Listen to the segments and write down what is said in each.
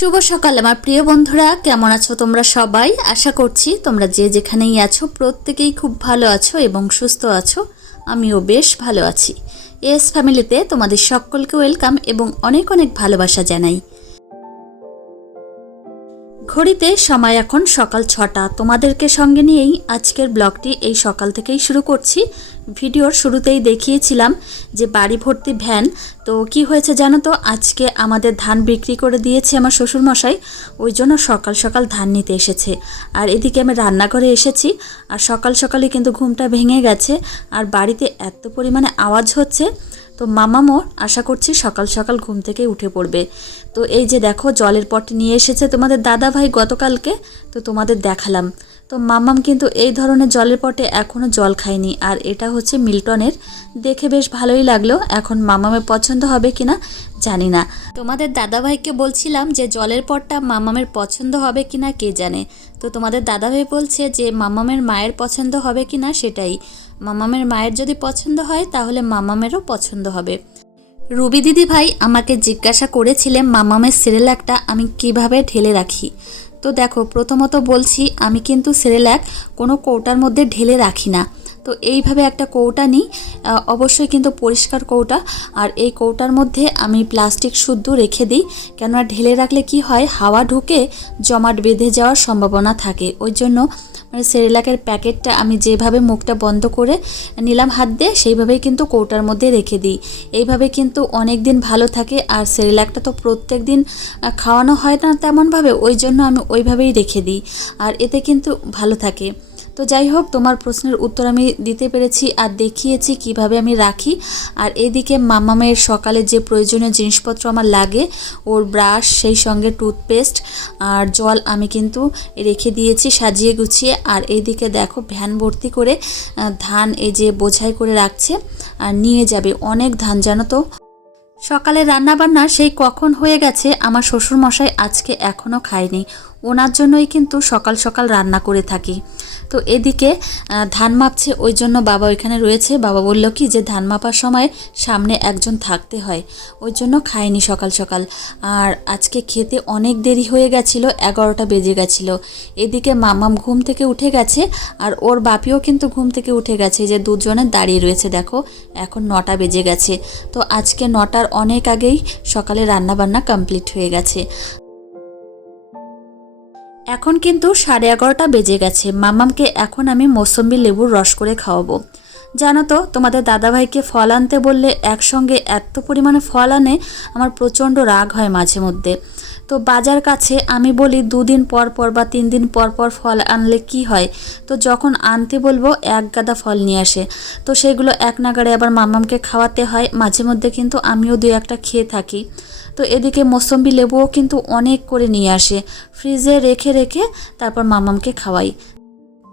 শুভ সকাল, আমার প্রিয় বন্ধুরা। কেমন আছো তোমরা সবাই? আশা করছি তোমরা যে যেখানেই আছো, প্রত্যেকেই খুব ভালো আছো এবং সুস্থ আছো। আমিও বেশ ভালো আছি। এস ফ্যামিলিতে তোমাদের সকলকে ওয়েলকাম এবং অনেক অনেক ভালোবাসা জানাই। ঘড়িতে, সময় এখন সকাল ছটা। তোমাদেরকে সঙ্গে নিয়েই আজকের ব্লগটি এই সকাল থেকেই শুরু করছি। ভিডিওর শুরুতেই দেখিয়েছিলাম যে বাড়ি ভর্তি ভ্যান। তো কি হয়েছে জানো তো? আজকে আমাদের ধান বিক্রি করে দিয়েছে আমার শ্বশুরমশাই। ওই জন্য সকাল সকাল ধান নিতে এসেছে। আর এদিকে আমি রান্নাঘরে এসেছি। আর সকাল সকালে কিন্তু ঘুমটা ভেঙে গেছে। আর বাড়িতে এত পরিমাণে আওয়াজ হচ্ছে তো মামামও আশা করছি সকাল সকাল ঘুম থেকে উঠে পড়বে। তো এই যে দেখো জলের পটটি নিয়ে এসেছে তোমাদের দাদা ভাই গতকালকে, তো তোমাদের দেখালাম। তো মামাম কিন্তু এই ধরনের জলের পটে এখনও জল খায়নি আর এটা হচ্ছে মিল্টনের। দেখে বেশ ভালোই লাগল, এখন মামামের পছন্দ হবে কিনা জানি না। তোমাদের দাদাভাইকে বলছিলাম যে জলের পটটা মামামের পছন্দ হবে কিনা কে জানে। তো তোমাদের দাদাভাই বলছে যে মামামের মায়ের পছন্দ হবে কিনা সেটাই। মামামের মায়ের যদি পছন্দ হয়, তাহলে মামামেরও পছন্দ হবে। রুবি দিদি ভাই আমাকে জিজ্ঞাসা করেছিলেন, মামামের সিরিয়ালটা আমি কীভাবে ঢেলে রাখি? তো দেখো, প্রথমত বলছি, আমি কিন্তু সেরেল্যাক কোনো কৌটার মধ্যে ঢেলে রাখি না। তো এইভাবে একটা কৌটা নিই অবশ্যই কিন্তু পরিষ্কার কৌটা, আর এই কৌটার মধ্যে আমি প্লাস্টিক শুদ্ধ রেখে দিই। কেননা ঢেলে রাখলে কি হয়, হাওয়া ঢুকে জমাট বেঁধে যাওয়ার সম্ভাবনা থাকে। ওই জন্য মানে সেরেলাকের প্যাকেটটা আমি যেভাবে মুখটা বন্ধ করে নিলাম হাত দিয়ে, সেইভাবেই কিন্তু কৌটার মধ্যে রেখে দিই। এইভাবে কিন্তু অনেক দিন ভালো থাকে আর সেরেলাকটা তো প্রত্যেক দিন খাওয়ানো হয় না তেমনভাবে, ওই জন্য আমি ওইভাবেই রেখে দিই। আর এতে কিন্তু ভালো থাকে। তো যাই হোক, তোমার প্রশ্নের উত্তর আমি দিতে পেরেছি আর দেখিয়েছি কীভাবে আমি রাখি। আর এদিকে মামামের সকালে যে প্রয়োজনীয় জিনিসপত্র আমার লাগে, ওর ব্রাশ, সেই সঙ্গে টুথপেস্ট আর জল আমি কিন্তু রেখে দিয়েছি সাজিয়ে গুছিয়ে। আর এইদিকে দেখো, ভ্যান ভর্তি করে ধান এই যে বোঝাই করে রাখছে আর নিয়ে যাবে। অনেক ধান, জানো তো? সকালে রান্নাবান্না সেই কখন হয়ে গেছে, আমার শ্বশুরমশাই আজকে এখনও খায়নি। ওনার জন্যই কিন্তু সকাল সকাল রান্না করে থাকি। তো এদিকে ধান মাপছে, ওই জন্য বাবা ওইখানে রয়েছে। বাবা বলল কি যে, ধান মাপার সময় সামনে একজন থাকতে হয়, ওই জন্য খায়নি সকাল সকাল। আর আজকে খেতে অনেক দেরি হয়ে গেছিল, এগারোটা বেজে গেছিল। এদিকে মামাম ঘুম থেকে উঠে গেছে, আর ওর বাপিও কিন্তু ঘুম থেকে উঠে গেছে। যে দুজনে দাঁড়িয়ে রয়েছে, দেখো, এখন নটা বেজে গেছে। তো আজকে নটার অনেক আগেই সকালে রান্নাবান্না কমপ্লিট হয়ে গেছে। এখন কিন্তু সাড়ে এগারোটা বেজে গেছে। মামামকে এখন আমি মৌসম্বি লেবুর রস করে খাওয়াবো। জানো তো, তোমাদের দাদাভাইকে ফল আনতে বললে একসঙ্গে এত পরিমাণে ফল আনে, আমার প্রচণ্ড রাগ হয় মাঝে মধ্যে। তো বাজার কাছে আমি বলি, দুদিন পর পর বা তিন দিন পর পর ফল আনলে কি হয়? তো যখন আনতে বলব, এক গাদা ফল নিয়ে আসে। তো সেগুলো এক নাগাড়ে আবার মামামকে খাওয়াতে হয়। মাঝে মধ্যে কিন্তু আমিও দু একটা খেয়ে থাকি। তো এদিকে মোসম্বি লেবুও কিন্তু অনেক করে নিয়ে আসে। ফ্রিজে রেখে রেখে তারপর মামামকে খাওয়াই।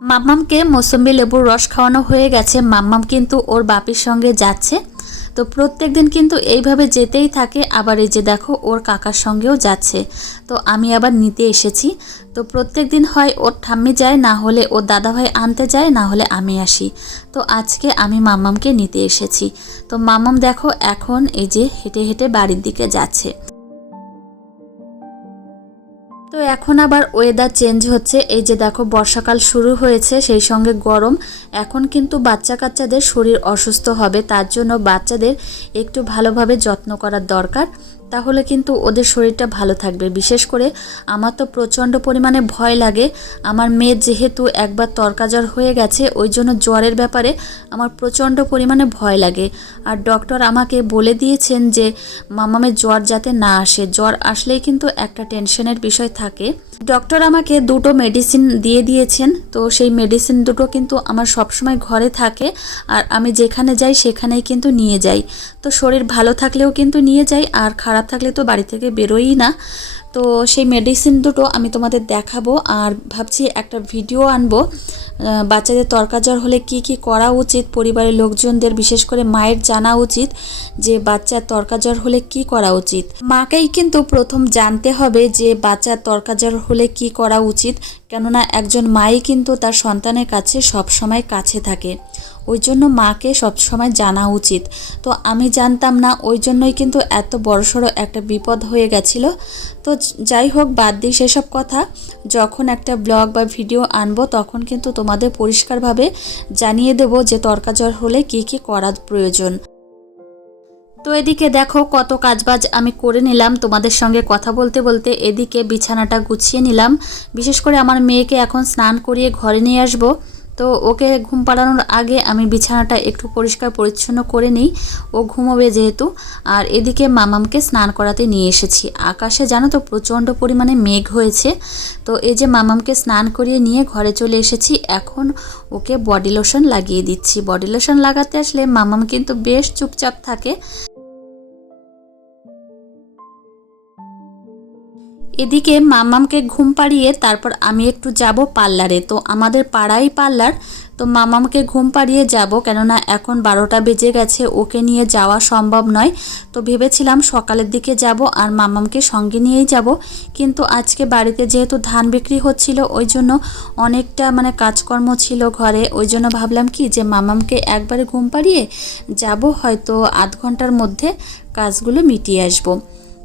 মাম্মামকে মোসম্বি লেবুর রস খাওয়ানো হয়ে গেছে। মাম্মাম কিন্তু ওর বাপির সঙ্গে যাচ্ছে। তো প্রত্যেক দিন কিন্তু এইভাবে যেতেই থাকে। আবার এই যে দেখো, ওর কাকার সঙ্গেও যাচ্ছে। তো আমি আবার নিতে এসেছি। তো প্রত্যেক দিন হয় ওর ঠাম্মি যায়, না হলে ওর দাদাভাই আনতে যায়, না হলে আমি আসি। তো আজকে আমি মামামকে নিতে এসেছি। তো মামাম দেখো এখন এই যে হেঁটে হেঁটে বাড়ির দিকে যাচ্ছে। এখন আবার ওয়েদার চেঞ্জ হচ্ছে। এই যে দেখো, বর্ষাকাল শুরু হয়েছে, সেই সঙ্গে গরম। এখন কিন্তু বাচ্চা কাচ্চাদের শরীর অসুস্থ হবে, তার জন্য বাচ্চাদের একটু ভালোভাবে যত্ন করার দরকার। তাহলে কিন্তু ওদের শরীরটা ভালো থাকবে। বিশেষ করে আমার তো প্রচণ্ড পরিমাণে ভয় লাগে। আমার মেয়ের যেহেতু একবার তরকাজার হয়ে গেছে, ওই জন্য জ্বরের ব্যাপারে আমার প্রচণ্ড পরিমাণে ভয় লাগে। আর ডক্টর আমাকে বলে দিয়েছেন যে, মামামের জ্বর যাতে না আসে। জ্বর আসলেই কিন্তু একটা টেনশনের বিষয় থাকে। ডক্টর আমাকে দুটো মেডিসিন দিয়ে দিয়েছেন। তো সেই মেডিসিন দুটো কিন্তু আমার সবসময় ঘরে থাকে আর আমি যেখানে যাই সেখানেই কিন্তু নিয়ে যাই। তো শরীর ভালো থাকলেও কিন্তু নিয়ে যাই আর খারাপ থাকলে তো বাড়ি থেকে বেরোই না। তো সেই মেডিসিন দুটো আমি তোমাদের দেখাবো আর ভাবছি একটা ভিডিও আনব। বাচ্চাদের তরকা জ্বর হলে কি কি করা উচিত, পরিবারের লোকজনদের বিশেষ করে মায়ের জানা উচিত যে বাচ্চার তরকা জ্বর হলে কি করা উচিত। মাকেই কিন্তু প্রথম জানতে হবে যে বাচ্চার তরকা জ্বর হলে কি করা উচিত কেননা একজন মাই কিন্তু তার সন্তানের কাছে সব সময় কাছে থাকে। ওই জন্য মাকে সবসময় জানা উচিত। তো আমি জানতাম না, ওই জন্যই কিন্তু এত বড়সড় একটা বিপদ হয়ে গেছিল। তো যাই হোক, বাদ দিই সেসব কথা, যখন একটা ব্লগ বা ভিডিও আনব, তখন কিন্তু তোমাদের পরিষ্কারভাবে জানিয়ে দেব যে তরকাজর হলে কি কি করা প্রয়োজন। তো এদিকে দেখো কত কাজবাজ আমি করে নিলাম। তোমাদের সঙ্গে কথা বলতে বলতে এদিকে বিছানাটা গুছিয়ে নিলাম। বিশেষ করে আমার মেয়েকে এখন স্নান করিয়ে ঘরে নিয়ে আসব। তো ওকে ঘুম পাড়ানোর আগে আমি বিছানাটা একটু পরিষ্কার পরিচ্ছন্ন করে নিই। ও ঘুমোবে যেহেতু। আর এদিকে মামামকে স্নান করাতে নিয়ে এসেছি। আকাশে জানো তো প্রচণ্ড পরিমাণে মেঘ হয়েছে। তো এই যে মামামকে স্নান করিয়ে নিয়ে ঘরে চলে এসেছি। এখন ওকে বডি লোশন লাগিয়ে দিচ্ছি। বডি লোশন লাগাতে আসলে মামাম কিন্তু বেশ চুপচাপ থাকে। এদিকে মামামকে ঘুম পাড়িয়ে তারপর আমি একটু যাব পার্লারে। তো আমাদের পাড়াই পার্লার, তো মামামকে ঘুম পাড়িয়ে যাব কেননা এখন বারোটা বেজে গেছে, ওকে নিয়ে যাওয়া সম্ভব নয়। তো ভেবেছিলাম সকালের দিকে যাব আর মামামকে সঙ্গে নিয়েই যাব। কিন্তু আজকে বাড়িতে যেহেতু ধান বিক্রি হচ্ছিল, ওই জন্য অনেকটা মানে কাজকর্ম ছিল ঘরে। ওই জন্য ভাবলাম কি যে মামামকে একবারে ঘুম পাড়িয়ে যাব, হয়তো আধ ঘণ্টার মধ্যে কাজগুলো মিটিয়ে আসব।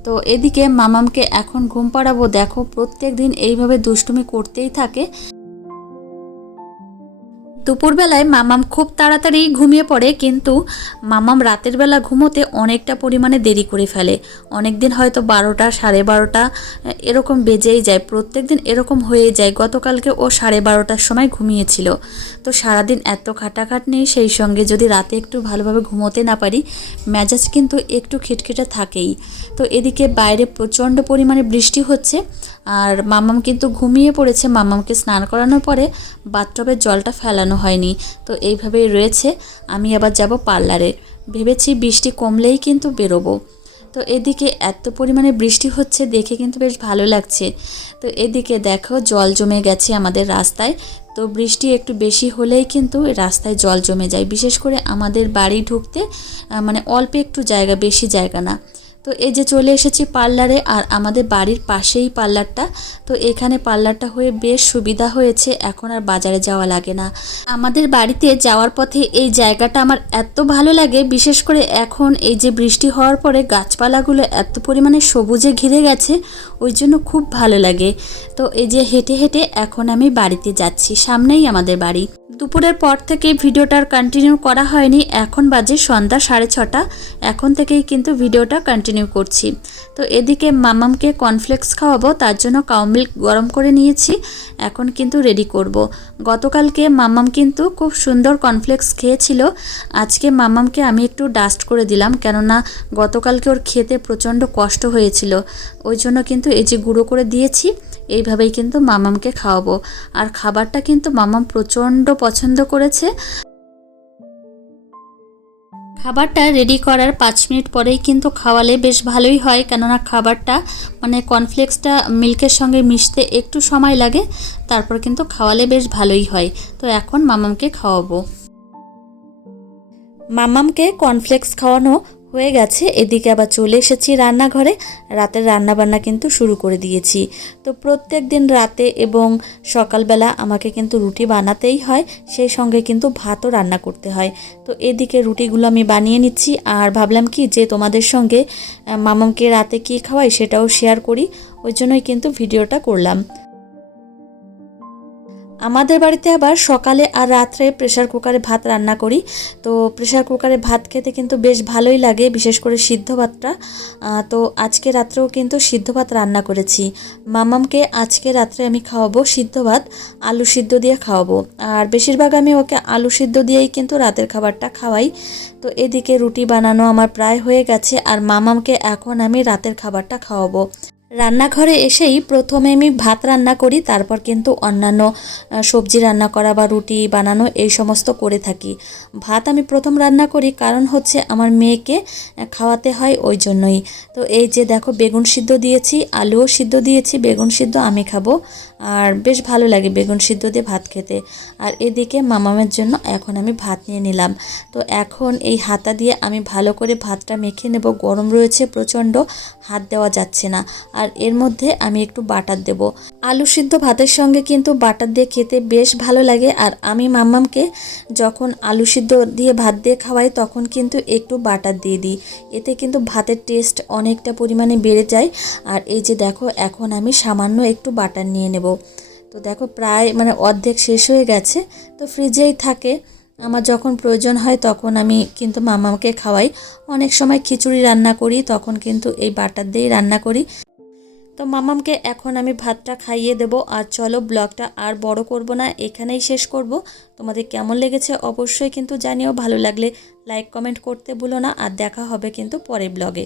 তো এদিকে মামামকে এখন ঘুম পাড়াবো দেখো প্রত্যেক দিন এইভাবে দুষ্টুমি করতেই থাকে। দুপুরবেলায় মামাম খুব তাড়াতাড়ি ঘুমিয়ে পড়ে, কিন্তু মামাম রাতের বেলা ঘুমোতে অনেকটা পরিমাণে দেরি করে ফেলে। অনেক দিন হয়তো বারোটা, সাড়ে বারোটা, এরকম বেজেই যায় প্রত্যেক দিন এরকম হয়ে যায়। গতকালকে ও সাড়ে বারোটার সময় ঘুমিয়েছিল। তো সারাদিন এত খাটাখাট নেই সেই সঙ্গে যদি রাতে একটু ভালোভাবে ঘুমোতে না পারি, মেজাজ কিন্তু একটু খিটখিটে থাকেই। তো এদিকে বাইরে প্রচণ্ড পরিমাণে বৃষ্টি হচ্ছে, আর মামাম কিন্তু ঘুমিয়ে পড়েছে। মামামকে স্নান করানোর পরে বাথটবের জলটা ফেলানো হয়নি। তো এইভাবেই রয়েছে। আমি আবার যাব পার্লারে। ভেবেছি বৃষ্টি কমলেই কিন্তু বেরোবো। তো এদিকে এত পরিমাণে বৃষ্টি হচ্ছে দেখে কিন্তু বেশ ভালো লাগছে। তো এদিকে দেখো জল জমে গেছে আমাদের রাস্তায়। তো বৃষ্টি একটু বেশি হলেই কিন্তু রাস্তায় জল জমে যায়। বিশেষ করে আমাদের বাড়ি ঢুকতে মানে অল্প একটু জায়গা, বেশি জায়গা না। তো এই যে চলে এসেছি পার্লারে আর আমাদের বাড়ির পাশেই পার্লারটা, তো এখানে পার্লারটা হয়ে বেশ সুবিধা হয়েছে, এখন আর বাজারে যাওয়া লাগে না। আমাদের বাড়িতে যাওয়ার পথে এই জায়গাটা আমার এত ভালো লাগে, বিশেষ করে এখন এই যে বৃষ্টি হওয়ার পরে গাছপালাগুলো এত পরিমাণে সবুজে ঘিরে গেছে, ওই জন্য খুব ভালো লাগে। তো এই যে হেঁটে হেঁটে এখন আমি বাড়িতে যাচ্ছি, সামনেই আমাদের বাড়ি। দুপুরের পর থেকে ভিডিওটার কন্টিনিউ করা হয়নি। এখন বাজে সন্ধ্যা সাড়ে ছটা। এখন থেকেই কিন্তু ভিডিওটা কন্টিনিউ করছি। তো এদিকে মামামকে কর্নফ্লেক্স খাওয়াবো, তার জন্য কাউমিল্ক গরম করে নিয়েছি। এখন কিন্তু রেডি করব। গতকালকে মাম্মাম কিন্তু খুব সুন্দর কনফ্লেক্স খেয়েছিল। আজকে মাম্মামকে আমি একটু ডাস্ট করে দিলাম কেননা গতকালকে ওর খেতে প্রচণ্ড কষ্ট হয়েছিল। ওই জন্য কিন্তু এই যে গুঁড়ো করে দিয়েছি, এইভাবেই কিন্তু মামামকে খাওয়াবো। আর খাবারটা কিন্তু মামাম প্রচণ্ড পছন্দ করেছে। খাবারটা রেডি করার পাঁচ মিনিট পরেই কিন্তু খাওয়ালে বেশ ভালোই হয়। কেননা খাবারটা মানে কর্নফ্লেক্সটা মিল্কের সঙ্গে মিশতে একটু সময় লাগে, তারপর কিন্তু খাওয়ালে বেশ ভালোই হয়। তো এখন মামামকে খাওয়াবো। মামামকে কর্নফ্লেক্স খাওয়ানো হয়ে গেছে। এদিকে আবার চলে এসেছি রান্নাঘরে। রাতের রান্নাবান্না কিন্তু শুরু করে দিয়েছি। তো প্রত্যেক দিন রাতে এবং সকালবেলা আমাকে কিন্তু রুটি বানাতেই হয়, সেই সঙ্গে কিন্তু ভাতও রান্না করতে হয়। তো এদিকে রুটিগুলো আমি বানিয়ে নিচ্ছি। আর ভাবলাম কি যে তোমাদের সঙ্গে মামামকে রাতে কী খাওয়াই সেটাও শেয়ার করি। ওই জন্যই কিন্তু ভিডিওটা করলাম। আমাদের বাড়িতে আবার সকালে আর রাত্রে প্রেশার কুকারে ভাত রান্না করি। তো প্রেশার কুকারে ভাত খেতে কিন্তু বেশ ভালোই লাগে, বিশেষ করে সিদ্ধ ভাতটা। তো আজকে রাত্রেও কিন্তু সিদ্ধ ভাত রান্না করেছি। মামামকে আজকে রাত্রে আমি খাওয়াবো সিদ্ধ ভাত, আলু সিদ্ধ দিয়ে খাওয়াবো। আর বেশিরভাগ আমি ওকে আলু সিদ্ধ দিয়েই কিন্তু রাতের খাবারটা খাওয়াই। তো এদিকে রুটি বানানো আমার প্রায় হয়ে গেছে, আর মামামকে এখন আমি রাতের খাবারটা খাওয়াবো। রান্নাঘরে এসেই প্রথমে আমি ভাত রান্না করি, তারপর কিন্তু অন্যান্য সবজি রান্না করা বা রুটি বানানো এই সমস্ত করে থাকি। ভাত আমি প্রথম রান্না করি কারণ হচ্ছে আমার মেয়েকে খাওয়াতে হয় ওই জন্যই। তো এই যে দেখো বেগুন সিদ্ধ দিয়েছি, আলুও সিদ্ধ দিয়েছি, বেগুন সিদ্ধ আমি খাব। আর বেশ ভালো লাগে বেগুন সিদ্ধ দিয়ে ভাত খেতে। আর এদিকে মামামের জন্য এখন আমি ভাত নিয়ে নিলাম। তো এখন এই হাতা দিয়ে আমি ভালো করে ভাতটা মেখে নেব। গরম রয়েছে প্রচণ্ড, হাত দেওয়া যাচ্ছে না। আর এর মধ্যে আমি একটু বাটার দেব। আলু সিদ্ধ ভাতের সঙ্গে কিন্তু বাটার দিয়ে খেতে বেশ ভালো লাগে আর আমি মাম্মামকে যখন আলু সিদ্ধ দিয়ে ভাত দিয়ে খাওয়াই তখন কিন্তু একটু বাটার দিয়ে দিই। এতে কিন্তু ভাতের টেস্ট অনেকটা পরিমাণে বেড়ে যায় আর এই যে দেখো এখন আমি সামান্য একটু বাটার নিয়ে নেব। তো দেখো প্রায় মানে অর্ধেক শেষ হয়ে গেছে। তো ফ্রিজেই থাকে। আমার যখন প্রয়োজন হয় তখন আমি কিন্তু মামাকে খাওয়াই। অনেক সময় খিচুড়ি রান্না করি তখন কিন্তু এই বাটার দিয়েই রান্না করি। তো মামামকে এখন আমি ভাতটা খাইয়ে দেব আর চলো ব্লগটা আর বড় করব না, এখানেই শেষ করব। তোমাদের কেমন লেগেছে অবশ্যই কিন্তু জানিও, ভালো লাগলে লাইক কমেন্ট করতে ভুলো না, আর দেখা হবে কিন্তু পরের ব্লগে।